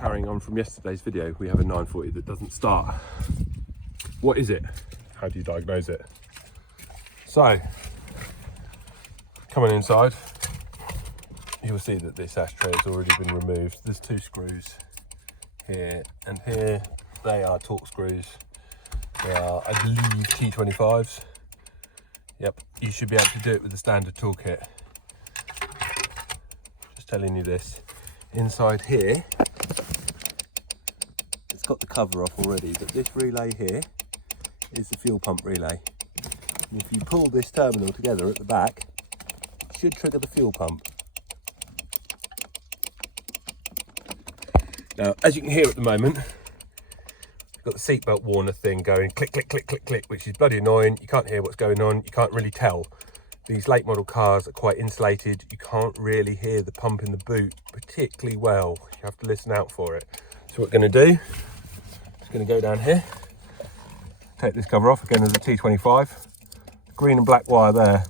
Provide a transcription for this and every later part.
carrying on from yesterday's video, we have a 940 that doesn't start. What is it? How do you diagnose it? So, coming inside, you'll see that this ashtray has already been removed. There's two screws here and here. They are torque screws. They are, I believe, T25s. Yep, you should be able to do it with the standard toolkit. Just telling you this. Inside here, it's got the cover off already, but this relay here is the fuel pump relay. And if you pull this terminal together at the back, it should trigger the fuel pump. Now, as you can hear at the moment, we've got the seatbelt warner thing going click, click, click, click, click, which is bloody annoying. You can't hear what's going on. You can't really tell. These late model cars are quite insulated. You can't really hear the pump in the boot particularly well. You have to listen out for it. So what we're going to do is going to go down here, take this cover off. Again, there's a T25. Green and black wire there.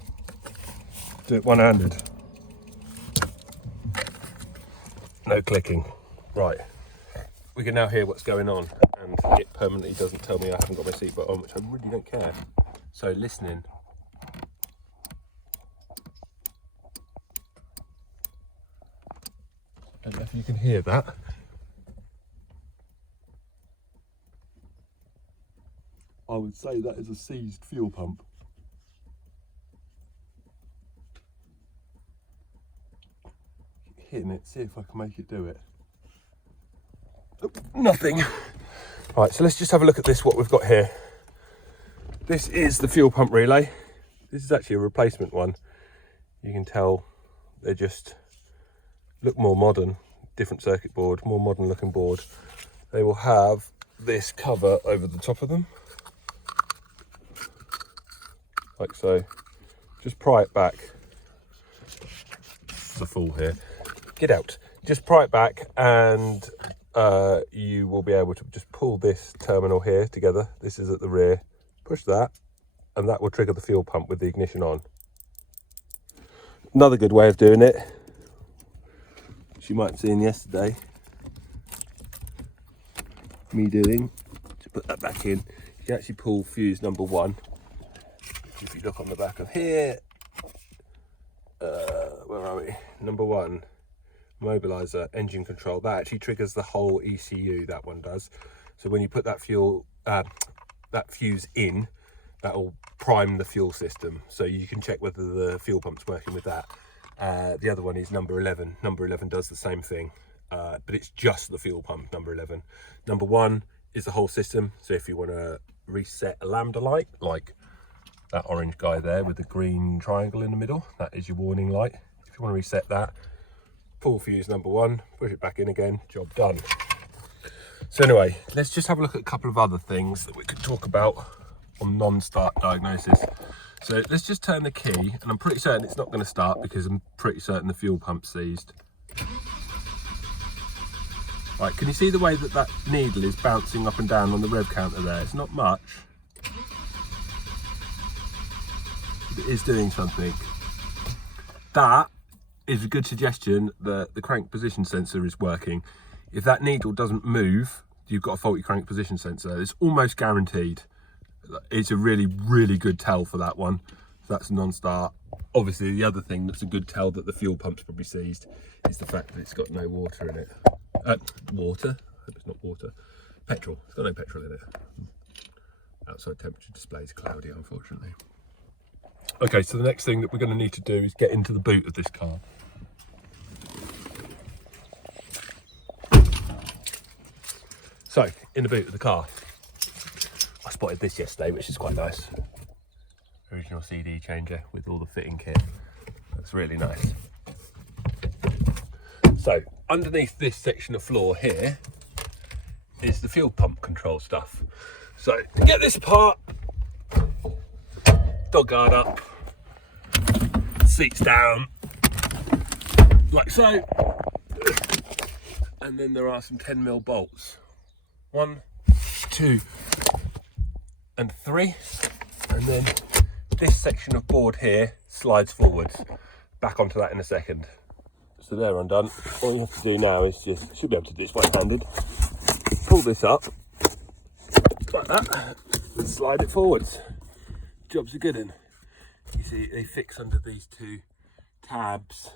Do it one-handed. No clicking. Right. We can now hear what's going on, and it permanently doesn't tell me I haven't got my seatbelt on, which I really don't care. So listening. I don't know if you can hear that. I would say that is a seized fuel pump. Hitting it, see if I can make it do it. Oh, nothing. Right, so let's just have a look at this, what we've got here. This is the fuel pump relay. This is actually a replacement one. You can tell they just look more modern, different circuit board, more modern looking board. They will have this cover over the top of them, like so. Just pry it back. It's a fool here. Get out. Just pry it back, and you will be able to just pull this terminal here together. This is at the rear. Push that, and that will trigger the fuel pump with the ignition on. Another good way of doing it, which you might have seen yesterday, me doing, to put that back in, you can actually pull fuse number 1. If you look on the back of here, where are we? Number 1, mobilizer, engine control. That actually triggers the whole ECU, that one does. So when you put that that fuse in, that will prime the fuel system. So you can check whether the fuel pump's working with that. The other one is number 11. Number 11 does the same thing, but it's just the fuel pump, number 11. Number 1 is the whole system. So if you want to reset a lambda light, like that orange guy there with the green triangle in the middle, that is your warning light. If you want to reset that, pull fuse number 1, push it back in again, job done. So anyway, let's just have a look at a couple of other things that we could talk about on non-start diagnosis. So let's just turn the key, and I'm pretty certain it's not going to start because I'm pretty certain the fuel pump's seized. Right, can you see the way that that needle is bouncing up and down on the rev counter there? It's not much, but it is doing something. That is a good suggestion that the crank position sensor is working. If that needle doesn't move, you've got a faulty crank position sensor. It's almost guaranteed. It's a really, really good tell for that one. So that's a non-start. Obviously, the other thing that's a good tell that the fuel pump's probably seized is the fact that it's got no water in it. Water? I hope it's not water. Petrol. It's got no petrol in it. Outside temperature display is cloudy, unfortunately. Okay, so the next thing that we're going to need to do is get into the boot of this car. So, in the boot of the car, I spotted this yesterday, which is quite nice. Original CD changer with all the fitting kit. That's really nice. So, underneath this section of floor here is the fuel pump control stuff. So, to get this apart, dog guard up, seats down, like so, and then there are some 10mm bolts. 1, 2, and 3, and then this section of board here slides forwards. Back onto that in a second. So they're undone. All you have to do now is just, should be able to do this one-handed, pull this up like that and slide it forwards. Job's a good one. You see they fix under these two tabs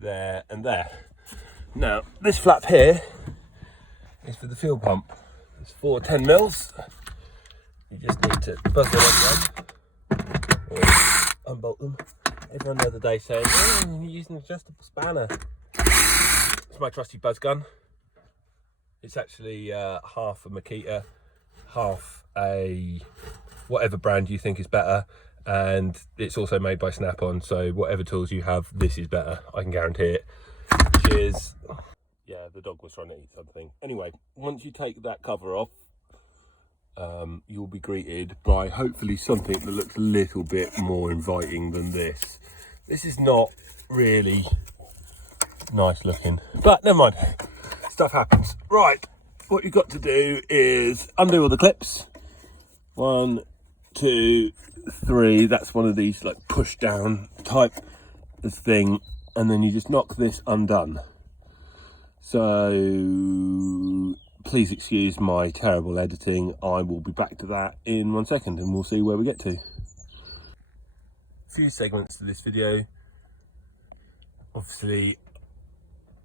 there and there. Now this flap here is for the fuel pump. It's for 10 mils. You just need to buzz them up or unbolt them. Everyone the other day saying, oh, you're using an adjustable spanner. It's my trusty buzz gun. It's actually half a Makita, half a whatever brand you think is better, and it's also made by Snap-on, so whatever tools you have, this is better, I can guarantee it. Cheers. Yeah, the dog was trying to eat something. Anyway, once you take that cover off, you'll be greeted by hopefully something that looks a little bit more inviting than this. This is not really nice looking, but never mind, stuff happens. Right, what you've got to do is undo all the clips. 1, 2, 3, that's one of these like push down type of thing, and then you just knock this undone. So please excuse my terrible editing. I will be back to that in 1 second and we'll see where we get to. Few segments to this video. Obviously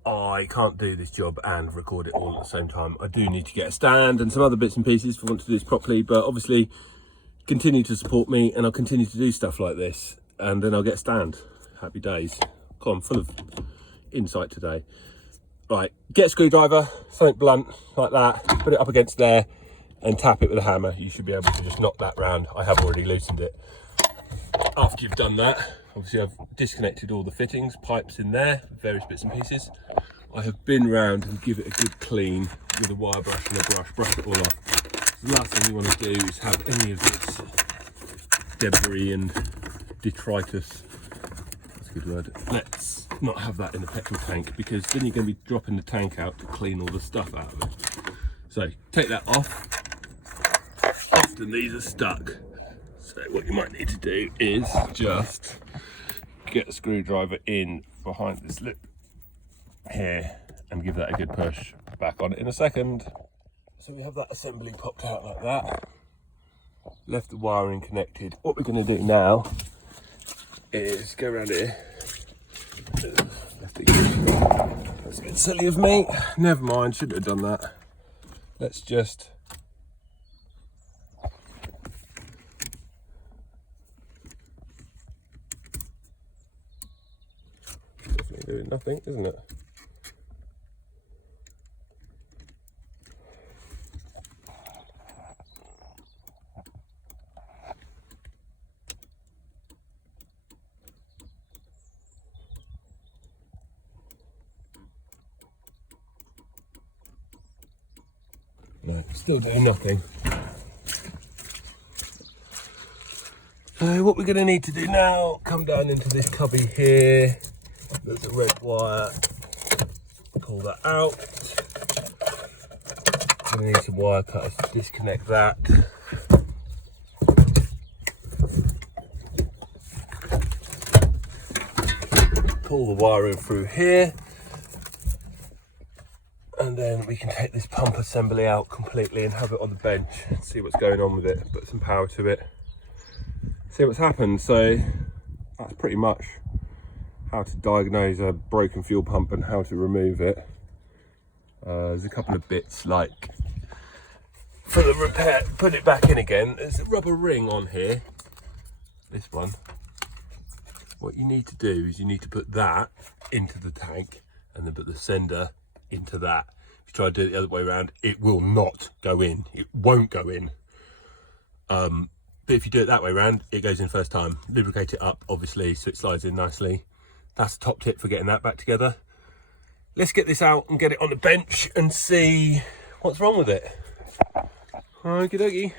I can't do this job and record it all at the same time. I do need to get a stand and some other bits and pieces if I want to do this properly, but obviously continue to support me and I'll continue to do stuff like this, and then I'll get a stand. Happy days. God, I'm full of insight today. Right, get a screwdriver, something blunt like that, put it up against there and tap it with a hammer. You should be able to just knock that round. I have already loosened it. After you've done that, obviously I've disconnected all the fittings, pipes in there, various bits and pieces. I have been round and give it a good clean with a wire brush and a brush it all off. The last thing we want to do is have any of this debris and detritus, that's a good word, let's not have that in the petrol tank, because then you're going to be dropping the tank out to clean all the stuff out of it. So take that off. Often these are stuck, so what you might need to do is just get the screwdriver in behind this lip here and give that a good push. Back on it in a second. So we have that assembly popped out like that, left the wiring connected. What we're going to do now is go around here. Left it good. That's a bit silly of me, never mind, shouldn't have done that. Let's just definitely doing nothing, isn't it? No, still doing nothing. So what we're going to need to do now, come down into this cubby here. There's a red wire. Pull that out. I'm going to need some wire cutters to disconnect that. Pull the wire in through here. And then we can take this pump assembly out completely and have it on the bench and see what's going on with it, put some power to it, see what's happened. So that's pretty much how to diagnose a broken fuel pump and how to remove it. There's a couple of bits like for the repair, put it back in again. There's a rubber ring on here, this one. What you need to do is you need to put that into the tank and then put the sender into that. If you try to do it the other way around, it will not go in. It won't go in. But if you do it that way around, it goes in first time. Lubricate it up, obviously, so it slides in nicely. That's the top tip for getting that back together. Let's get this out and get it on the bench and see what's wrong with it. Okie dokie.